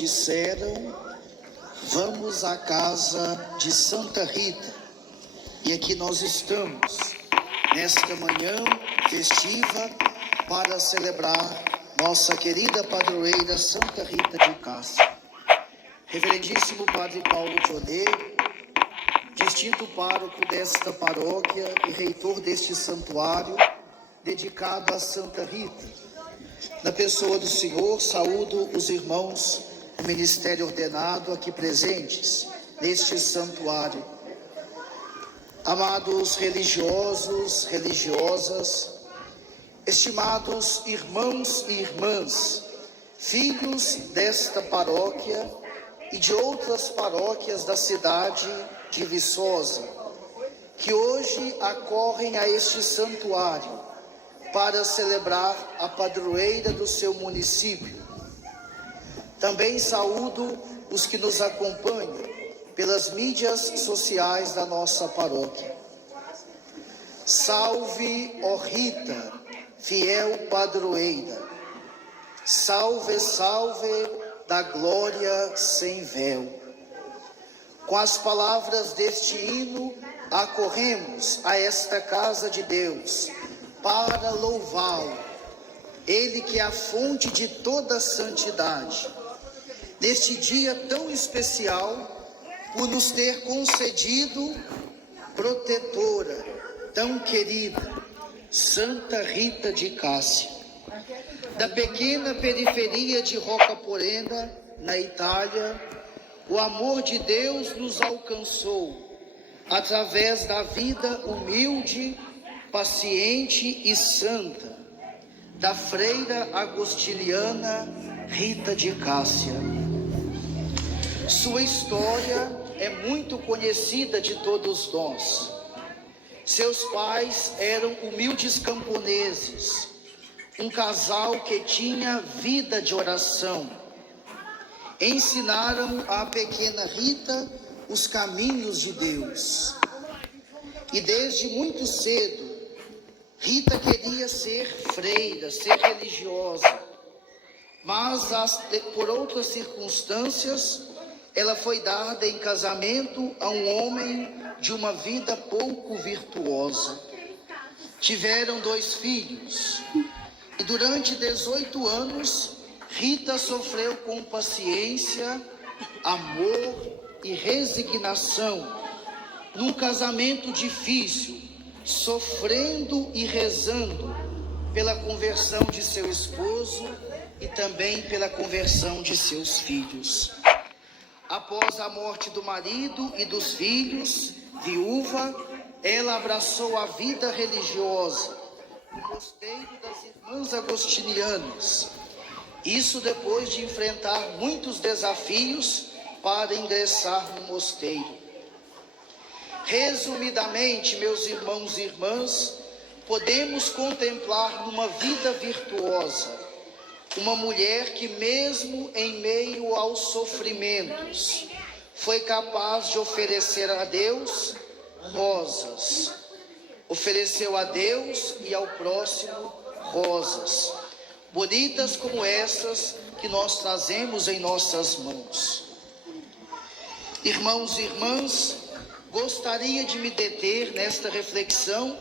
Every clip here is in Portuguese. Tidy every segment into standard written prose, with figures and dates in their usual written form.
disseram: vamos à casa de Santa Rita. E aqui nós estamos, nesta manhã festiva, para celebrar nossa querida padroeira Santa Rita de Cássia. Reverendíssimo Padre Paulo Tionê, distinto pároco desta paróquia e reitor deste santuário dedicado a Santa Rita, na pessoa do Senhor, saúdo os irmãos do ministério ordenado aqui presentes neste santuário. Amados religiosos, religiosas, estimados irmãos e irmãs, filhos desta paróquia e de outras paróquias da cidade de Viçosa, que hoje acorrem a este santuário para celebrar a padroeira do seu município. Também saúdo os que nos acompanham pelas mídias sociais da nossa paróquia. Salve, ó Rita, fiel padroeira. Salve, salve, da glória sem véu. Com as palavras deste hino, acorremos a esta casa de Deus para louvá-lo, Ele que é a fonte de toda a santidade, neste dia tão especial, por nos ter concedido protetora tão querida, Santa Rita de Cássia. Da pequena periferia de Rocaporena, na Itália, o amor de Deus nos alcançou através da vida humilde, paciente e santa da freira agostiniana Rita de Cássia. Sua história é muito conhecida de todos nós. Seus pais eram humildes camponeses, um casal que tinha vida de oração. Ensinaram à pequena Rita os caminhos de Deus. E desde muito cedo, Rita queria ser freira, ser religiosa. Mas por outras circunstâncias, ela foi dada em casamento a um homem de uma vida pouco virtuosa. Tiveram 2 filhos. E durante 18 anos, Rita sofreu com paciência, amor e resignação, num casamento difícil, sofrendo e rezando pela conversão de seu esposo e também pela conversão de seus filhos. Após a morte do marido e dos filhos, viúva, ela abraçou a vida religiosa no mosteiro das Irmãs Agostinianas. Isso depois de enfrentar muitos desafios para ingressar no mosteiro. Resumidamente, meus irmãos e irmãs, podemos contemplar numa vida virtuosa uma mulher que, mesmo em meio aos sofrimentos, foi capaz de oferecer a Deus rosas. Ofereceu a Deus e ao próximo rosas, bonitas como essas que nós trazemos em nossas mãos. Irmãos e irmãs, gostaria de me deter nesta reflexão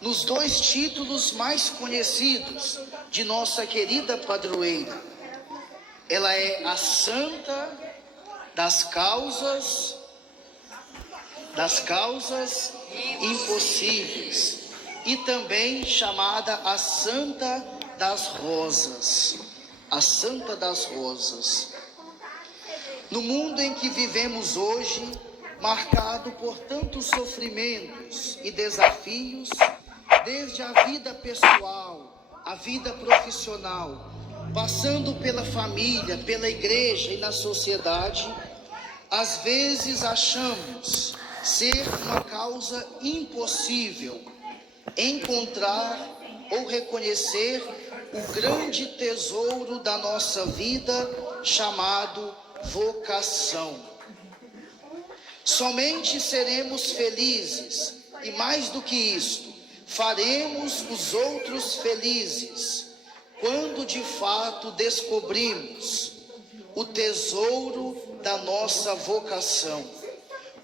nos 2 títulos mais conhecidos de nossa querida padroeira. Ela é a Santa das causas impossíveis e também chamada a Santa das Rosas. A Santa das Rosas. No mundo em que vivemos hoje, marcado por tantos sofrimentos e desafios, desde a vida pessoal, a vida profissional, passando pela família, pela igreja e na sociedade, às vezes achamos ser uma causa impossível encontrar ou reconhecer o grande tesouro da nossa vida, chamado vocação. Somente seremos felizes, e mais do que isto, faremos os outros felizes, quando de fato descobrimos o tesouro da nossa vocação,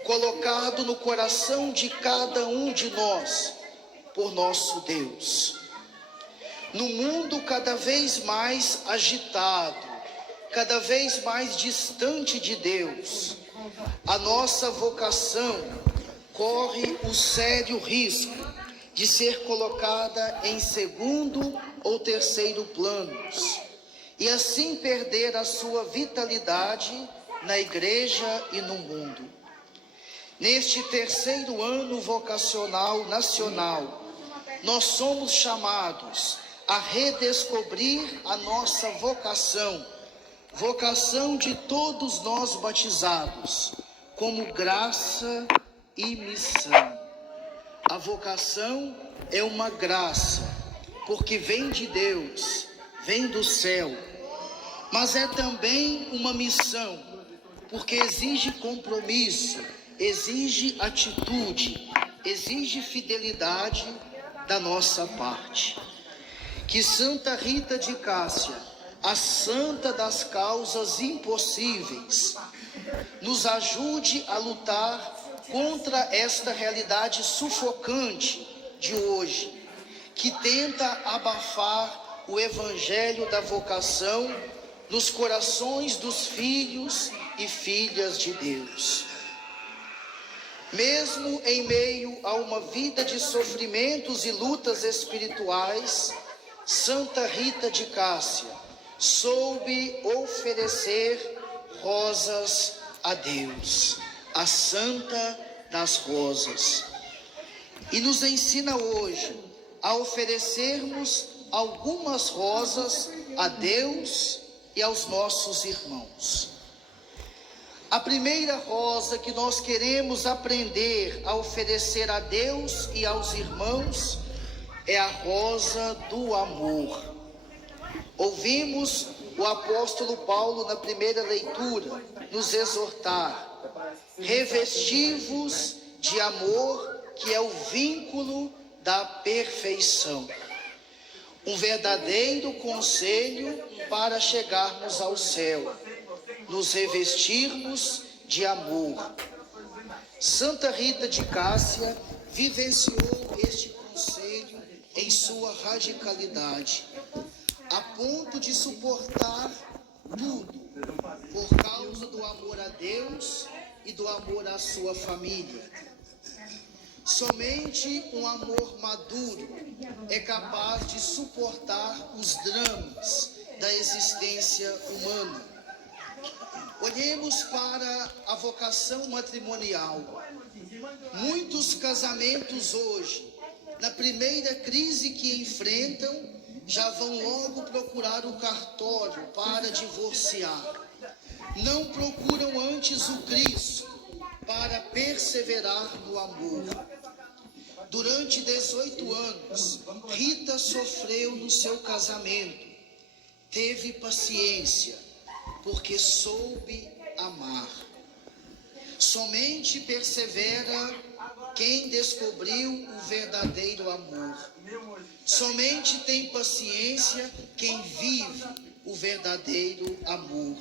colocado no coração de cada um de nós, por nosso Deus. No mundo cada vez mais agitado, cada vez mais distante de Deus, a nossa vocação corre o sério risco de ser colocada em segundo ou terceiro planos, e assim perder a sua vitalidade na igreja e no mundo. Neste terceiro ano vocacional nacional, nós somos chamados a redescobrir a nossa vocação, vocação de todos nós batizados, como graça e missão. A vocação é uma graça, porque vem de Deus, vem do céu, mas é também uma missão, porque exige compromisso, exige atitude, exige fidelidade da nossa parte. Que Santa Rita de Cássia, a santa das causas impossíveis, nos ajude a lutar contra esta realidade sufocante de hoje, que tenta abafar o evangelho da vocação nos corações dos filhos e filhas de Deus. Mesmo em meio a uma vida de sofrimentos e lutas espirituais, Santa Rita de Cássia soube oferecer rosas a Deus, a Santa das Rosas. E nos ensina hoje a oferecermos algumas rosas a Deus e aos nossos irmãos. A primeira rosa que nós queremos aprender a oferecer a Deus e aos irmãos é a rosa do amor. Ouvimos o apóstolo Paulo na primeira leitura nos exortar: revesti-vos de amor, que é o vínculo da perfeição. Um verdadeiro conselho para chegarmos ao céu: nos revestirmos de amor. Santa Rita de Cássia vivenciou este conselho em sua radicalidade, a ponto de suportar tudo por causa do amor a Deus e do amor à sua família. Somente um amor maduro é capaz de suportar os dramas da existência humana. Olhemos para a vocação matrimonial. Muitos casamentos hoje, na primeira crise que enfrentam, já vão logo procurar o cartório para divorciar. Não procuram antes o Cristo para perseverar no amor. Durante 18 anos, Rita sofreu no seu casamento. Teve paciência, porque soube amar. Somente persevera quem descobriu o verdadeiro amor. Somente tem paciência quem vive o verdadeiro amor.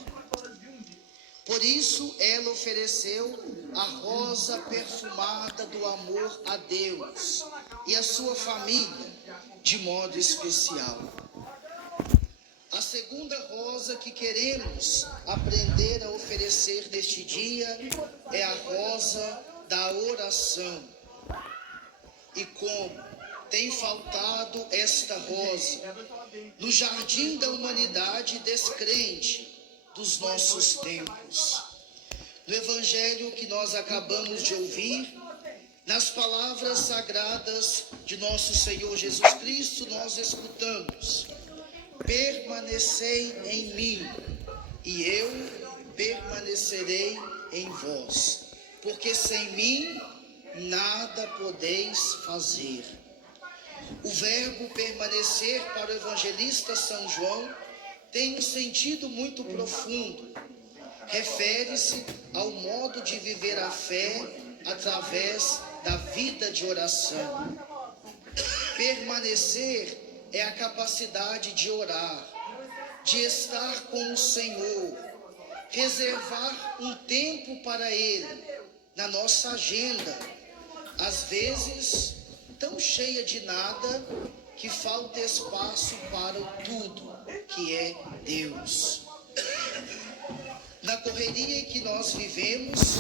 Por isso ela ofereceu a rosa perfumada do amor a Deus e a sua família de modo especial. A segunda rosa que queremos aprender a oferecer neste dia é a rosa da oração. E como tem faltado esta rosa no jardim da humanidade descrente dos nossos tempos. No evangelho que nós acabamos de ouvir, nas palavras sagradas de nosso Senhor Jesus Cristo, nós escutamos: permanecei em mim, e eu permanecerei em vós, porque sem mim nada podeis fazer. O verbo permanecer para o evangelista São João tem um sentido muito profundo. Refere-se ao modo de viver a fé através da vida de oração. Permanecer é a capacidade de orar, de estar com o Senhor, reservar um tempo para Ele na nossa agenda, às vezes tão cheia de nada que falta espaço para o tudo que é Deus. Na correria em que nós vivemos,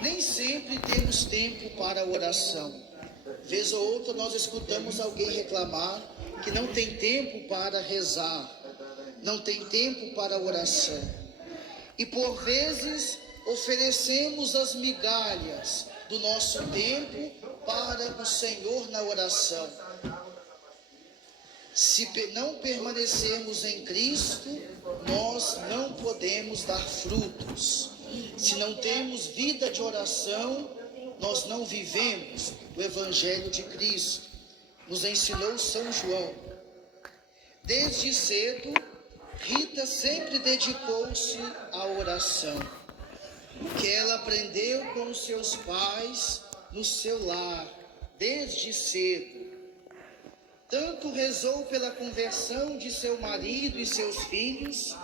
nem sempre temos tempo para a oração. Vez ou outra nós escutamos alguém reclamar que não tem tempo para rezar, não tem tempo para a oração. E por vezes oferecemos as migalhas do nosso tempo para o Senhor na oração. Se não permanecermos em Cristo, nós não podemos dar frutos. Se não temos vida de oração, nós não vivemos o Evangelho de Cristo. Nos ensinou São João. Desde cedo, Rita sempre dedicou-se à oração, que ela aprendeu com os seus pais no seu lar, desde cedo. Tanto rezou pela conversão de seu marido e seus filhos,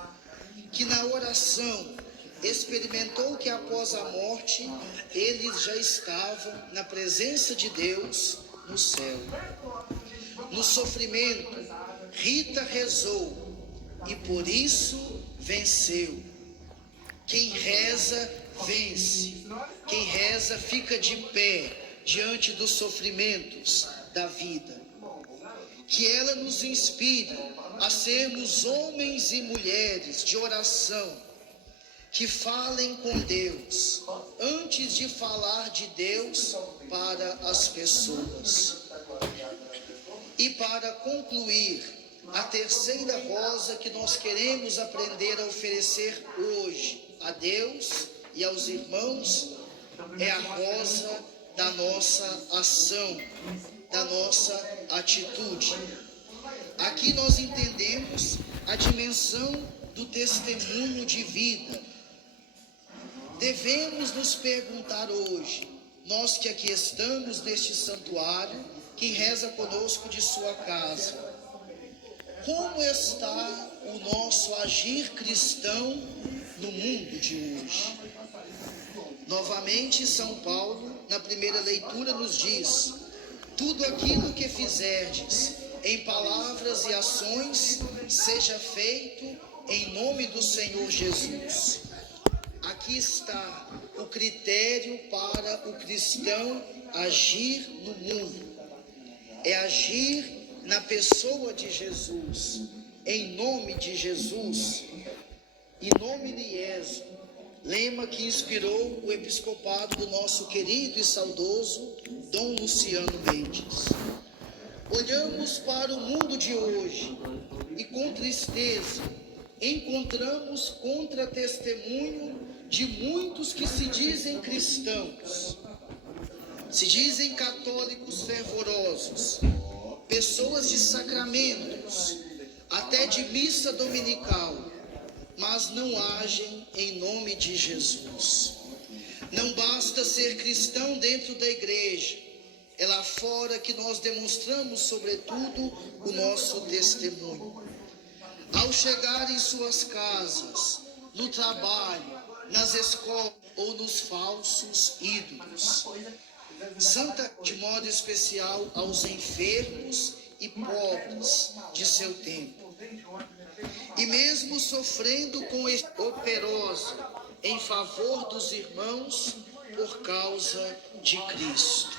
que na oração experimentou que após a morte eles já estavam na presença de Deus no céu. No sofrimento, Rita rezou e por isso venceu. Quem reza, vence. Quem reza fica de pé diante dos sofrimentos da vida. Que ela nos inspire a sermos homens e mulheres de oração, que falem com Deus, antes de falar de Deus para as pessoas. E para concluir, a terceira rosa que nós queremos aprender a oferecer hoje a Deus e aos irmãos é a rosa da nossa ação, da nossa atitude. Aqui nós entendemos a dimensão do testemunho de vida. Devemos nos perguntar hoje, nós que aqui estamos neste santuário, que reza conosco de sua casa, como está o nosso agir cristão no mundo de hoje? Novamente, São Paulo, na primeira leitura, nos diz: tudo aquilo que fizerdes, em palavras e ações, seja feito em nome do Senhor Jesus. Aqui está o critério para o cristão agir no mundo. É agir na pessoa de Jesus, em nome de Jesus, in nomine Jesu, lema que inspirou o episcopado do nosso querido e saudoso Dom Luciano Mendes. Olhamos para o mundo de hoje e com tristeza encontramos contra-testemunho de muitos que se dizem cristãos, se dizem católicos fervorosos, pessoas de sacramentos, até de missa dominical, mas não agem em nome de Jesus. Não basta ser cristão dentro da igreja, é lá fora que nós demonstramos, sobretudo, o nosso testemunho. Ao chegar em suas casas, no trabalho, nas escolas ou nos falsos ídolos. Santa, de modo especial, aos enfermos e pobres de seu tempo. E mesmo sofrendo com operosa em favor dos irmãos por causa de Cristo.